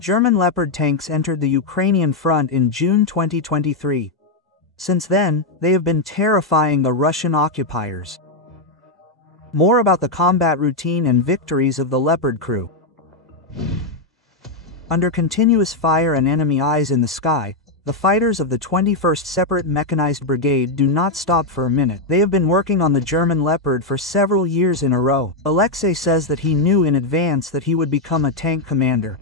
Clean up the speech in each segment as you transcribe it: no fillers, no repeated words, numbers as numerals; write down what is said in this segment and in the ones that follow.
German Leopard tanks entered the Ukrainian front in June 2023. Since then, they have been terrifying the Russian occupiers. More about the combat routine and victories of the Leopard crew. Under continuous fire and enemy eyes in the sky, the fighters of the 21st Separate Mechanized Brigade do not stop for a minute. They have been working on the German Leopard for several years in a row. Alexei says that he knew in advance that he would become a tank commander.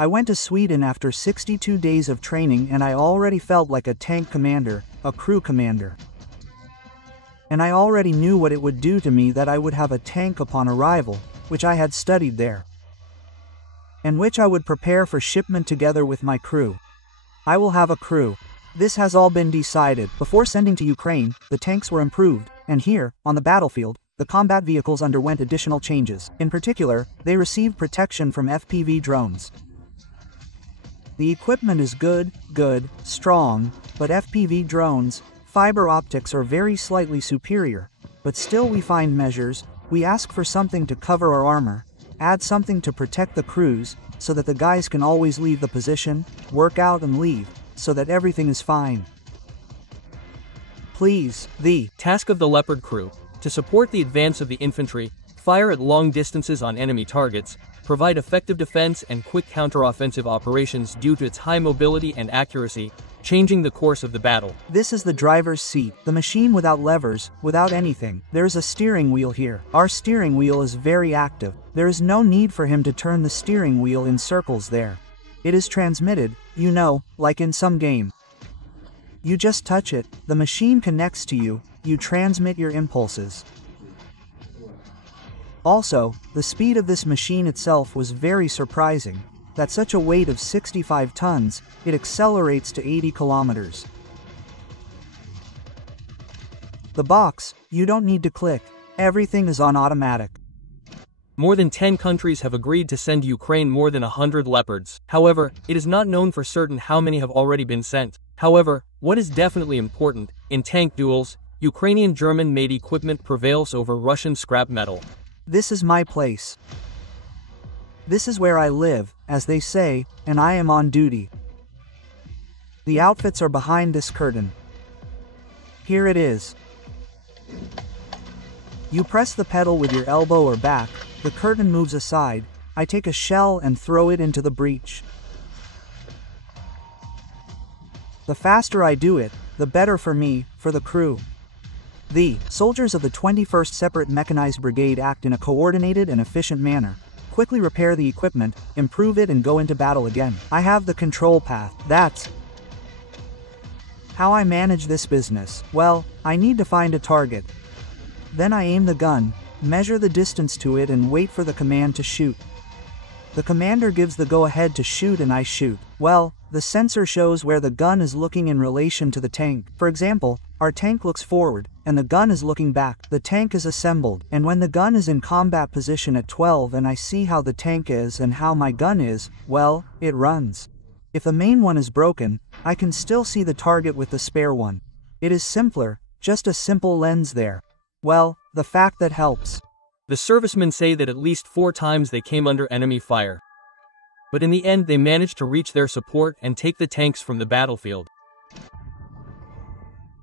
I went to Sweden after 62 days of training and I already felt like a tank commander, a crew commander. And I already knew what it would do to me that I would have a tank upon arrival, which I had studied there, and which I would prepare for shipment together with my crew. I will have a crew. This has all been decided. Before sending to Ukraine, the tanks were improved, and here, on the battlefield, the combat vehicles underwent additional changes. In particular, they received protection from FPV drones. The equipment is good, strong, but FPV drones, fiber optics are very slightly superior, but still we find measures, we ask for something to cover our armor, add something to protect the crews, so that the guys can always leave the position, work out and leave, so that everything is fine. Please, the task of the Leopard crew, to support the advance of the infantry, fire at long distances on enemy targets, provide effective defense and quick counter-offensive operations due to its high mobility and accuracy, changing the course of the battle. This is the driver's seat, the machine without levers, without anything. There's a steering wheel here. Our steering wheel is very active. There is no need for him to turn the steering wheel in circles there. It is transmitted, you know, like in some game. You just touch it, the machine connects to you, you transmit your impulses. Also, the speed of this machine itself was very surprising. At such a weight of 65 tons, it accelerates to 80 kilometers. The box, you don't need to click. Everything is on automatic. More than 10 countries have agreed to send Ukraine more than 100 Leopards. However, it is not known for certain how many have already been sent. However, what is definitely important, in tank duels, Ukrainian-German made equipment prevails over Russian scrap metal. This is my place. This is where I live, as they say, and I am on duty. The outfits are behind this curtain. Here it is. You press the pedal with your elbow or back, the curtain moves aside, I take a shell and throw it into the breach. The faster I do it, the better for me, for the crew. The soldiers of the 21st Separate Mechanized Brigade act in a coordinated and efficient manner. Quickly repair the equipment, improve it and go into battle again. I have the control path. That's how I manage this business. Well, I need to find a target. Then I aim the gun, measure the distance to it and wait for the command to shoot. The commander gives the go-ahead to shoot and I shoot. Well, the sensor shows where the gun is looking in relation to the tank. For example, our tank looks forward, and the gun is looking back. The tank is assembled, and when the gun is in combat position at 12 and I see how the tank is and how my gun is, well, it runs. If the main one is broken, I can still see the target with the spare one. It is simpler, just a simple lens there. Well, the fact that helps. The servicemen say that at least 4 times they came under enemy fire. But in the end they managed to reach their support and take the tanks from the battlefield.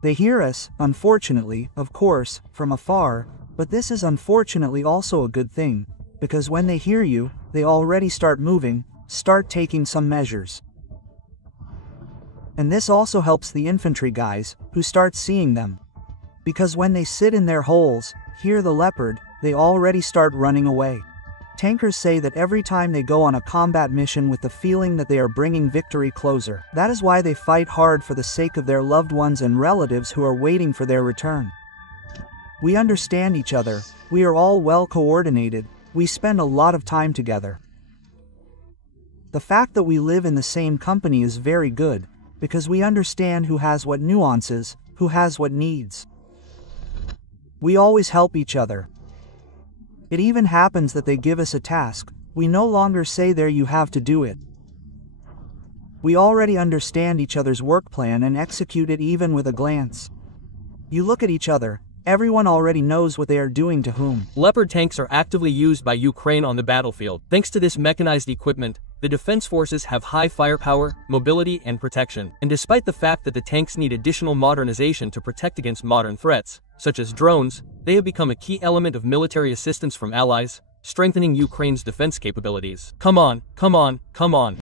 They hear us, unfortunately, of course, from afar, but this is unfortunately also a good thing, because when they hear you, they already start moving, start taking some measures. And this also helps the infantry guys, who start seeing them. Because when they sit in their holes, hear the Leopard, they already start running away. Tankers say that every time they go on a combat mission with the feeling that they are bringing victory closer. That is why they fight hard for the sake of their loved ones and relatives who are waiting for their return. We understand each other, we are all well coordinated, we spend a lot of time together. The fact that we live in the same company is very good, because we understand who has what nuances, who has what needs. We always help each other. It even happens that they give us a task, we no longer say there you have to do it. We already understand each other's work plan and execute it even with a glance. You look at each other, everyone already knows what they are doing to whom. Leopard tanks are actively used by Ukraine on the battlefield. Thanks to this mechanized equipment, The defense forces have high firepower, mobility, and protection. And despite the fact that the tanks need additional modernization to protect against modern threats, such as drones, they have become a key element of military assistance from allies, strengthening Ukraine's defense capabilities. Come on, come on, come on.